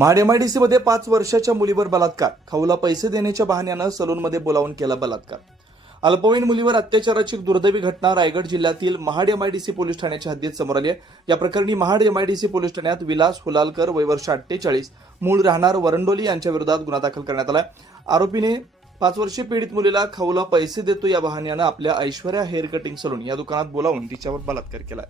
Mahad MIDC मध्ये 5 वर्षाच्या मुलीवर बलात्कार. खाऊला पैसे देण्याच्या बहाण्यानं सलूनमध्ये बोलावून केला बलात्कार. अल्पवयीन मुलीवर अत्याचाराची दुर्दैवी घटना रायगड जिल्ह्यातील महाड MIDC पोलीस ठाण्याच्या हद्दीत समोर आली आहे. या प्रकरणी महाड MIDC पोलीस ठाण्यात विलास हुलालकर वय वर्ष 48 मूळ राहणार वरंडोली यांच्या विरोधात गुन्हा दाखल करण्यात आला. आरोपीने 5 वर्षीय पीडित मुलीला खाऊला पैसे देतो या बहाण्यानं आपल्या ऐश्वर्या हेअर कटिंग सलून या दुकानात बोलावून तिच्यावर बलात्कार केला.